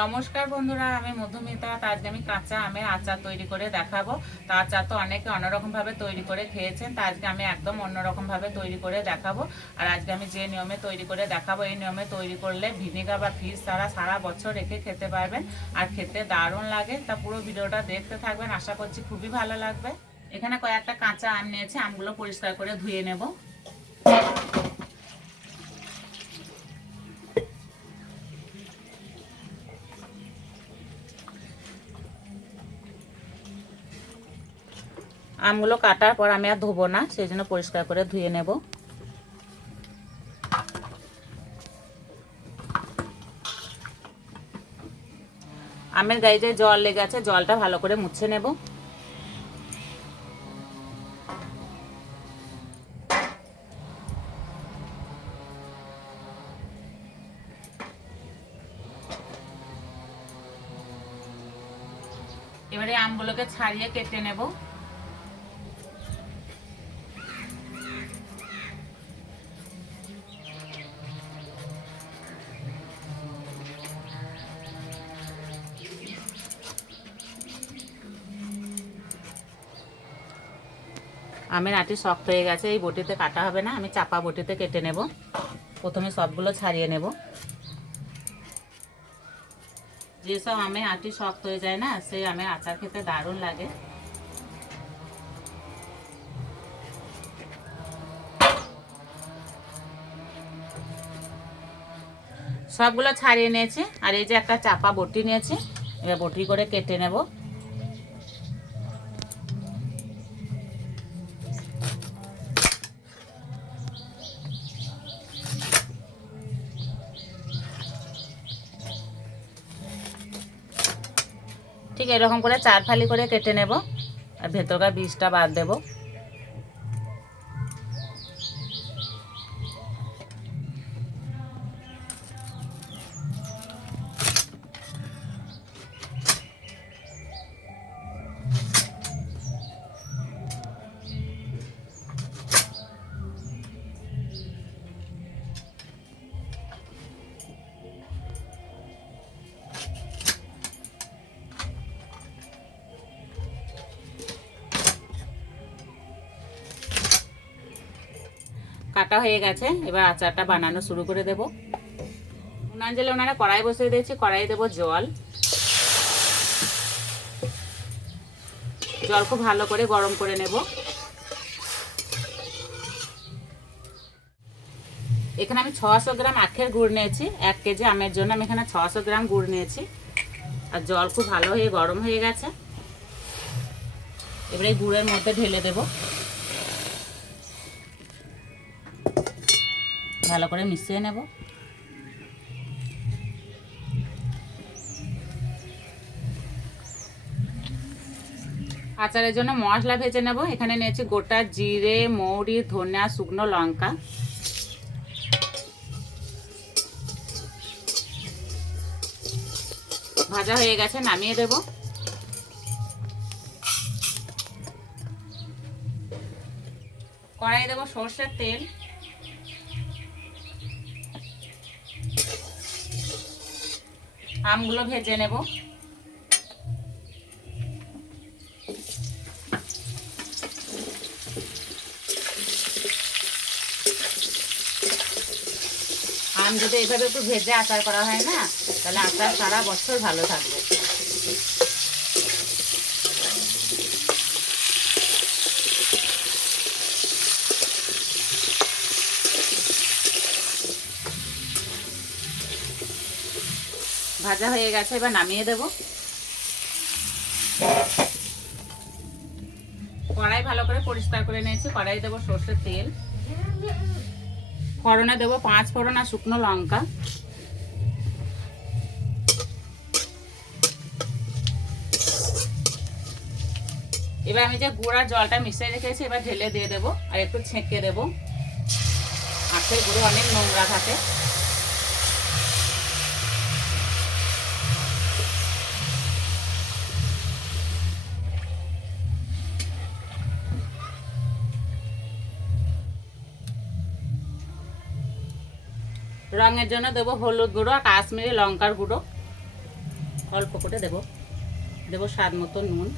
নমস্কার বন্ধুরা, আমি মধুমিতা। আজকে আমি কাঁচা আমের আচার তৈরি করে দেখাবো। তা আচার তো অনেকে অন্যরকম ভাবে তৈরি করে খেয়েছেন, তা আজকে আমি একদম অন্যরকম ভাবে তৈরি করে দেখাবো। আর আজকে আমি যে নিয়মে তৈরি করে দেখাবো, এই নিয়মে তৈরি করলে ভিনেগার বা ফ্রিজ ছাড়া সারা বছর রেখে খেতে পারবেন, আর খেতে দারুণ লাগে। তা পুরো ভিডিওটা দেখতে থাকবেন, আশা করছি খুবই ভালো লাগবে। এখানে কয়েকটা কাঁচা আম নিয়েছি, আমগুলো পরিষ্কার করে ধুয়ে নেব। আমগুলো কাটার পর আমি আর ধোবো না, সেই জন্য পরিষ্কার করে ধুয়ে নেব। আমের গায়ে যে জল লেগে আছে, জলটা ভালো করে মুছে নেব। এবারে আমগুলোকে ছাড়িয়ে কেটে নেব। আমের আটি শক্ত হয়ে গেছে, এই বটিতে কাটা হবে না, আমি চাপা বটিতে কেটে নেব। প্রথমে সবগুলো ছাড়িয়ে নেব। যেসব আমের আটি শক্ত হয়ে যায় না, সেই আমের আচার খেতে দারুণ লাগে। সবগুলো ছাড়িয়ে নিয়েছি, আর এই যে একটা চাপা বটি নিয়েছি, এবার বটি করে কেটে নেব। ঠিক এরকম করে 4 ফালি করে কেটে নেব, আর ভেতরকার বীজটা বাদ দেব। কাটা হয়ে গেছে, এবার আচারটা বানানো শুরু করে দেব। উনান জেলে ওনারা কড়াই বসিয়ে দিয়েছি, কড়াই দেব জল। জল খুব ভালো করে গরম করে নেব। এখানে আমি 600 গ্রাম আখের গুড় নিয়েছি। 1 কেজি আমের জন্য আমি এখানে 600 গ্রাম গুড় নিয়েছি। আর জল খুব ভালো হয়ে গরম হয়ে গেছে। এবারে গুড়ের মধ্যে ঢেলে দেব, ভালো করে মিশিয়ে নেব। আচারের জন্য মশলা ভেজে নেব। এখানে নিয়েছি গোটা জিরে, মৌরি, ধনিয়া, শুকনো লঙ্কা। ভাজা হয়ে গেছে, নামিয়ে দেব। কড়াই দেব সরষের তেল। আমগুলো ভেজে নেব। আম যদি এইভাবে একটু ভেজে আচার করা হয় না, তাহলে আচার সারা বছর ভালো থাকবে। ভাজা হয়ে গেছে, এবার নামিয়ে দেব। কড়াই ভালো করে পরিষ্কার করে নিয়েছি। কড়াই দেবো সরষের তেল। ফোড়নে দেবো 5 ফোড়ন আর শুকনো লঙ্কা। এবার আমি যে গুঁড়া জলটা মিশিয়ে রেখেছি, এবার ঢেলে দিয়ে দেবো, আর একটু ছেঁকে দেবো। আখের গুঁড়ো অনেক নোংরা থাকে। রঙের জন্য দেবো হলুদ গুঁড়ো আর কাশ্মীরি লঙ্কার গুঁড়ো অল্প করে দেবো, দেবো স্বাদ মতো নুন,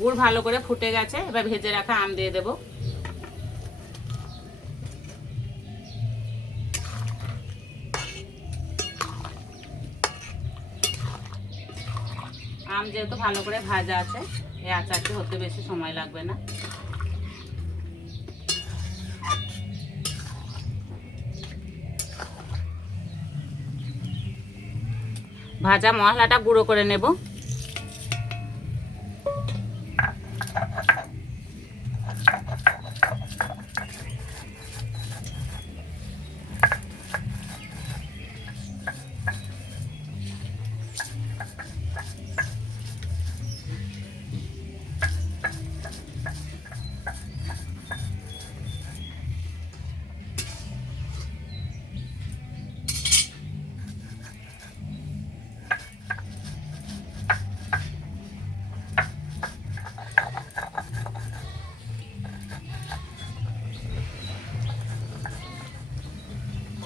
গুড় ভালো করে ফুটে গেছে। এবার ভেজে রাখা আম দিয়ে দেবো। আম যেহেতু ভালো করে ভাজা আছে, এই আচারটি হতে বেশি সময় লাগবে না। ভাজা মশলাটা গুঁড়ো করে নেব।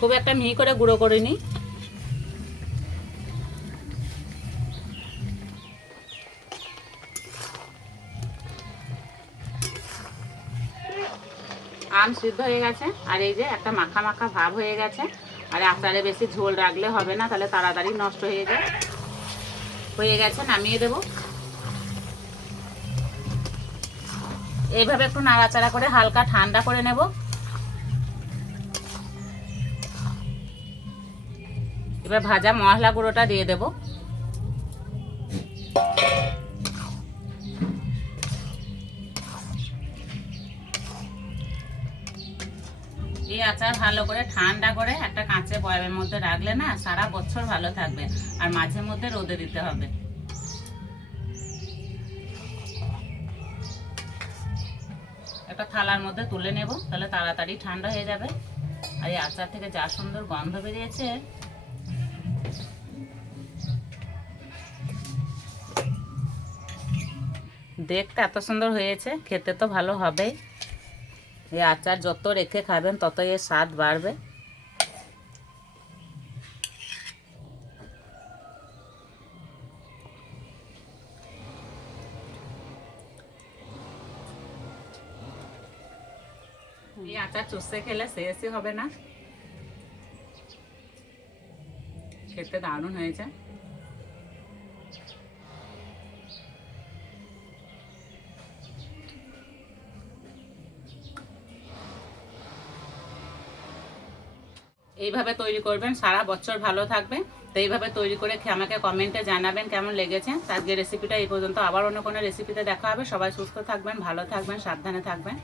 খুব একটা মিহি করে গুঁড়ো করে নিই। আম সিদ্ধ হয়ে গেছে, আর এই যে একটা মাখা মাখা ভাব হয়ে গেছে। আর আচারে বেশি ঝোল রাখলে হবে না, তাহলে তাড়াতাড়ি নষ্ট হয়ে যায়। হয়ে গেছে, নামিয়ে দেব। এইভাবে একটু নাড়াচাড়া করে হালকা ঠান্ডা করে নেব। এবার ভাজা মশলা গুঁড়োটা দিয়ে দেব। এই আচার ভালো করে ঠান্ডা করে একটা কাঁচের বয়ামের মধ্যে রাখলে না সারা বছর ভালো থাকবে। আর মাঝে মধ্যে রোদে দিতে হবে। একটা থালার মধ্যে তুলে নেব, তাহলে তাড়াতাড়ি ঠান্ডা হয়ে যাবে। আর এই আচার থেকে যা সুন্দর গন্ধ বেরিয়েছে, দেখতে এত সুন্দর হয়েছে, খেতে তো ভালো হবেই। এই আচার যত রেখে খাবেন ততই এর স্বাদ বাড়বে। এই আচার চুষে খেলে শেষই হবে না, খেতে দারুণ হয়েছে। এইভাবে তৈরি করবেন, সারা বছর ভালো থাকবে। তো এইভাবে তৈরি করে আমাকে কমেন্টে জানাবেন কেমন লেগেছে। আজকের রেসিপিটা এই পর্যন্ত, আবার অন্য কোনো রেসিপিতে দেখা হবে। সবাই সুস্থ থাকবেন, ভালো থাকবেন, সাবধানে থাকবেন।